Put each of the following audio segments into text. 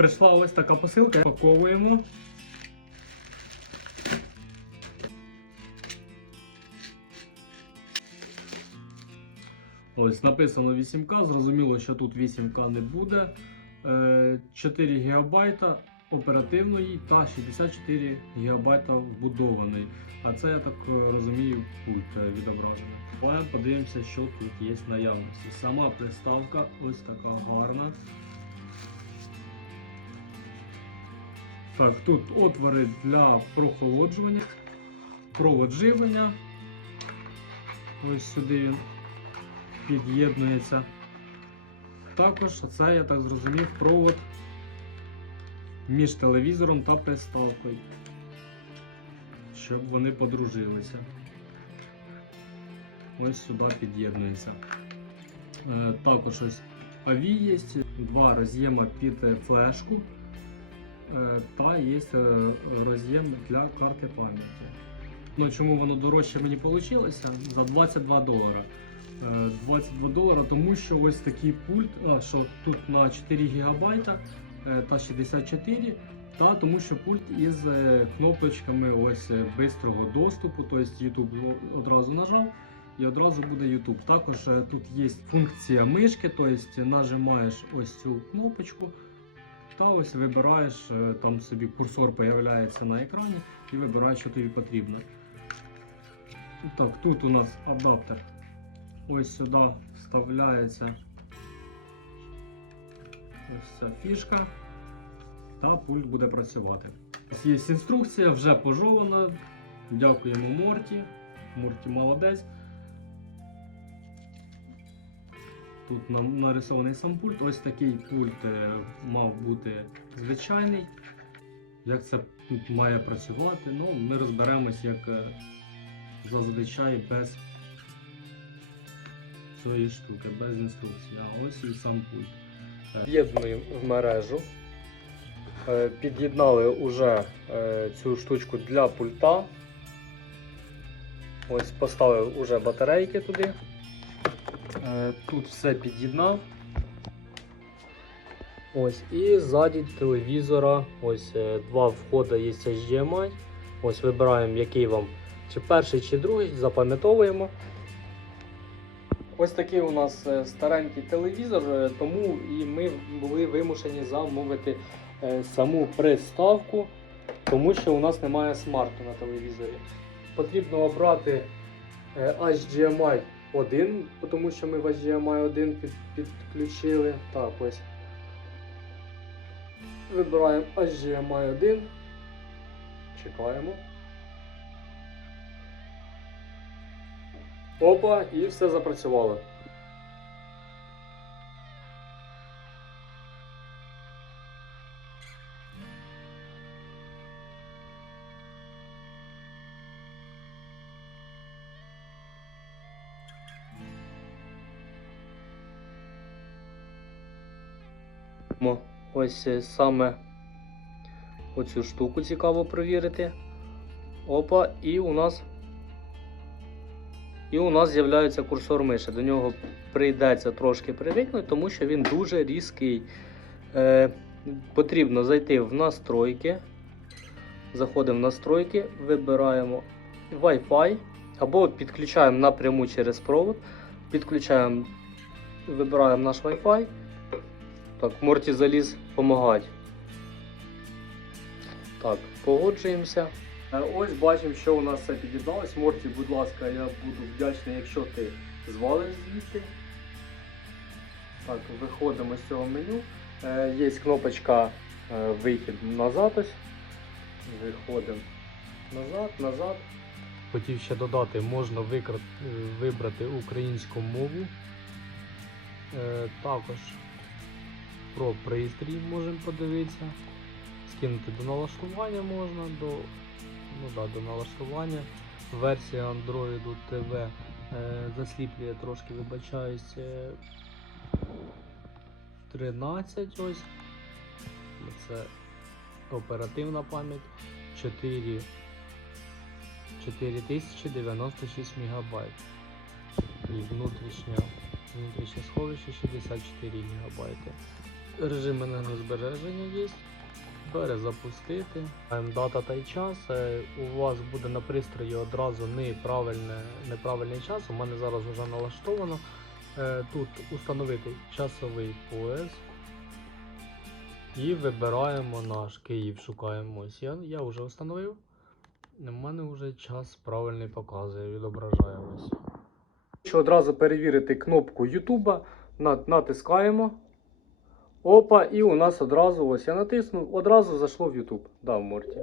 Прийшла ось така посилка. Паковуємо. Ось написано 8К. Зрозуміло, що тут 8К не буде. Е, 4 ГБ оперативної та 64 ГБ вбудованої. А це, я так е, розумію, пульт е, відображений. Подивимося, що тут є наявності. Сама приставка ось така гарна. Так, тут отвори для прохолоджування, провод живлення. Ось сюди він під'єднується. Також це, я так зрозумів, провод між телевізором та приставкою, щоб вони подружилися. Ось сюди під'єднується. Е, Також ось аві є, два роз'єма під флешку та є е, роз'єм для карти пам'яті. Ну, чому воно дорожче мені вийшло? За 22 долара. Е, 22 долара, тому що ось такий пульт, а, що тут на 4 ГБ та 64, та тому що пульт із е, кнопочками ось е, бистрого доступу, тобто YouTube одразу нажав і одразу буде YouTube. Також е, тут є функція мишки, тобто нажимаєш ось цю кнопочку. Ось вибираєш, е, там собі курсор з'являється на екрані і вибираєш, що тобі потрібно. Так, тут у нас адаптер. Ось сюди вставляється ось ця фішка, та пульт буде працювати. Ось Є інструкція, вже пожована. Дякуємо Морті. Морті молодець. Тут нарисований сам пульт. Ось такий пульт е, мав бути звичайний. Як це має працювати? Ну, ми розберемось, як е, зазвичай без цієї штуки, без інструкції. А ось і сам пульт. Під'єднуємо в мережу. Е, Під'єднали вже цю штучку для пульта. Ось поставив уже батарейки туди. Е, Тут все під'єднав. Ось, і ззаді телевізора ось е, два входи є HDMI. Ось вибираємо, який вам, чи перший, чи другий, запам'ятовуємо. Ось такий у нас е, старенький телевізор, тому і ми були вимушені замовити саму приставку, тому що у нас немає смарту на телевізорі. Потрібно обрати HDMI 1, тому що ми в HDMI 1 під, підключили. Так, ось. Вибираємо HDMI 1. Чекаємо. Опа, і все запрацювало. Мо, Ось е, саме оцю штуку цікаво провірити. Опа, і у нас і у нас з'являється курсор миші. До нього прийдеться трошки привикнути, тому що він дуже різкий. Е, Потрібно зайти в настройки. Заходимо в настройки, вибираємо Wi-Fi або підключаємо напряму через провод. Підключаємо, вибираємо наш Wi-Fi. Так, Морті заліз допомагати. Так, погоджуємося. Е, Ось бачимо, що у нас все під'єдналось. Морті, будь ласка, я буду вдячний, якщо ти звалиш звідти. Так, виходимо з цього меню. Е, Є кнопочка е, вихід назад. ось. Виходимо назад, назад. Хотів ще додати, можна викра- е, вибрати українську мову. Е, Також про пристрій можемо подивитися. Скинути до налаштування можна, до, ну, да, до налаштування. Версія Android TV е, засліплює трошки, вибачаюсь. е, 13 ось. Це оперативна пам'ять 4 4096 МБ. І внутрішнє, внутрішнє сховище 64 МБ. Режим енергозбереження є. Перезапустити. Ем, Дата та й час. Е, У вас буде на пристрої одразу неправильний час. У мене зараз вже налаштовано. Е, Тут установити часовий пояс. І вибираємо наш Київ. Шукаємо. Я, я вже встановив. У мене вже час правильний показує, відображає ось. Щоб одразу перевірити кнопку YouTube, натискаємо. Опа, і у нас одразу, ось я натиснув, одразу зайшло в YouTube. Да, в Морті.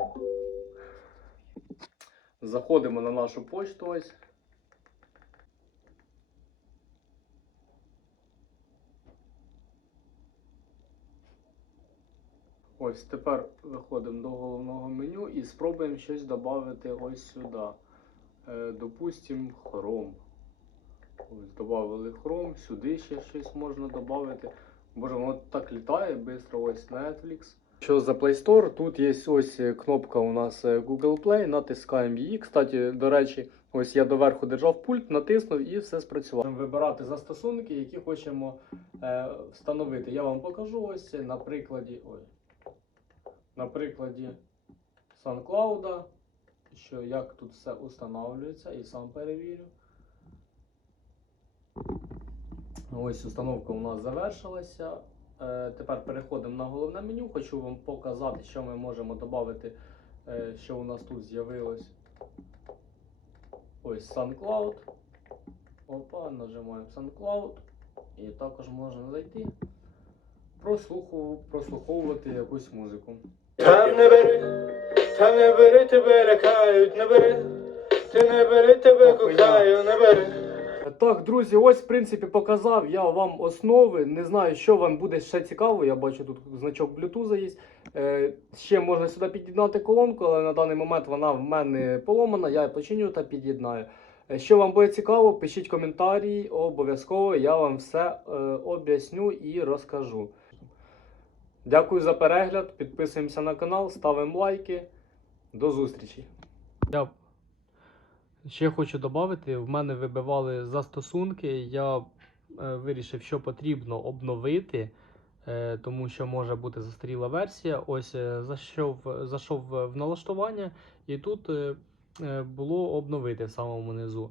Заходимо на нашу почту ось. Ось тепер виходимо до головного меню і спробуємо щось додати ось сюди. Е, допустим, хром. Ось додали хром, сюди ще щось можна додати. Боже, воно так літає швидко, ось Netflix. Що за Play Store? Тут є ось е, кнопка у нас е, Google Play, натискаємо її. Кстати, до речі, ось я доверху держав пульт, натиснув і все спрацювало. Вибирати застосунки, які хочемо е, встановити. Я вам покажу ось на прикладі. Ой, на прикладі SunCloud, що як тут все установлюється і сам перевірю. Ось установка у нас завершилася. Е, тепер переходимо на головне меню. Хочу вам показати, що ми можемо додати, е, що у нас тут з'явилось. Ось SunCloud. Опа, нажимаємо SunCloud. І також можна зайти, прослуху, прослуховувати якусь музику. Там не бери, там не бери, тебе лякають, не бери, ти не бери, тебе кохаю, не бери. Так, друзі, ось в принципі показав я вам основи. Не знаю, що вам буде ще цікаво. Я бачу, тут значок Bluetooth є. Е, ще можна сюди під'єднати колонку, але на даний момент вона в мене поломана. Я починю та під'єднаю. Е, Що вам буде цікаво, пишіть коментарі, обов'язково я вам все е, об'ясню і розкажу. Дякую за перегляд. Підписуємося на канал, ставимо лайки. До зустрічі. Ще хочу додати, в мене вибивали застосунки. Я е, вирішив, що потрібно обновити, е, тому що може бути застаріла версія. Ось е, зайшов, зайшов в налаштування, і тут було обновити в самому низу.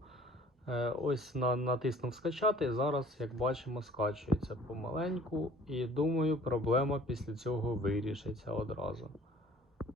Ось на, натиснув скачати. Зараз, як бачимо, скачується помаленьку. І думаю, проблема після цього вирішиться одразу.